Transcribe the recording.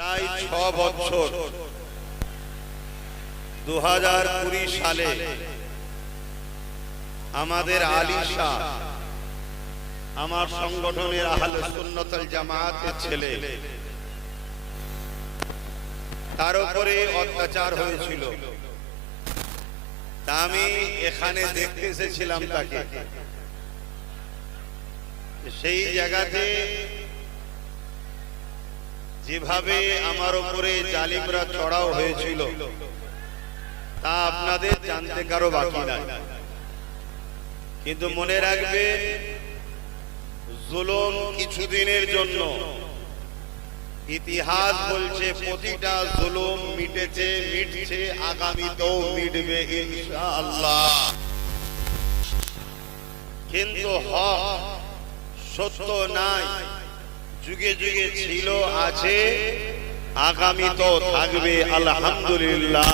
প্রায় 6 বছর 2020 সালে আমাদের আলিশা আমার সংগঠনের আহলে সুন্নাত ওয়াল জামাতের ছেলে, তার উপরে অত্যাচার হয়েছিল। তা আমি এখানে দেখতে এসেছিলাম তাকে। সেই জায়গাতে যেভাবে আমার উপরে জালিমরা চড়াও হয়েছিল তা আপনাদের জানতে কারো বাকি নাই। কিন্তু মনে রাখবে, জুলুম কিছুদিনের জন্য, ইতিহাস বলছে প্রতিটা জুলুম মিটেছে, মিটছে, আগামীতেও মিটবে ইনশাআল্লাহ। কিন্তু হক সত্য নাই, যুগে যুগে ছিল, আছে, আগামীতেও থাকবে আলহামদুলিল্লাহ।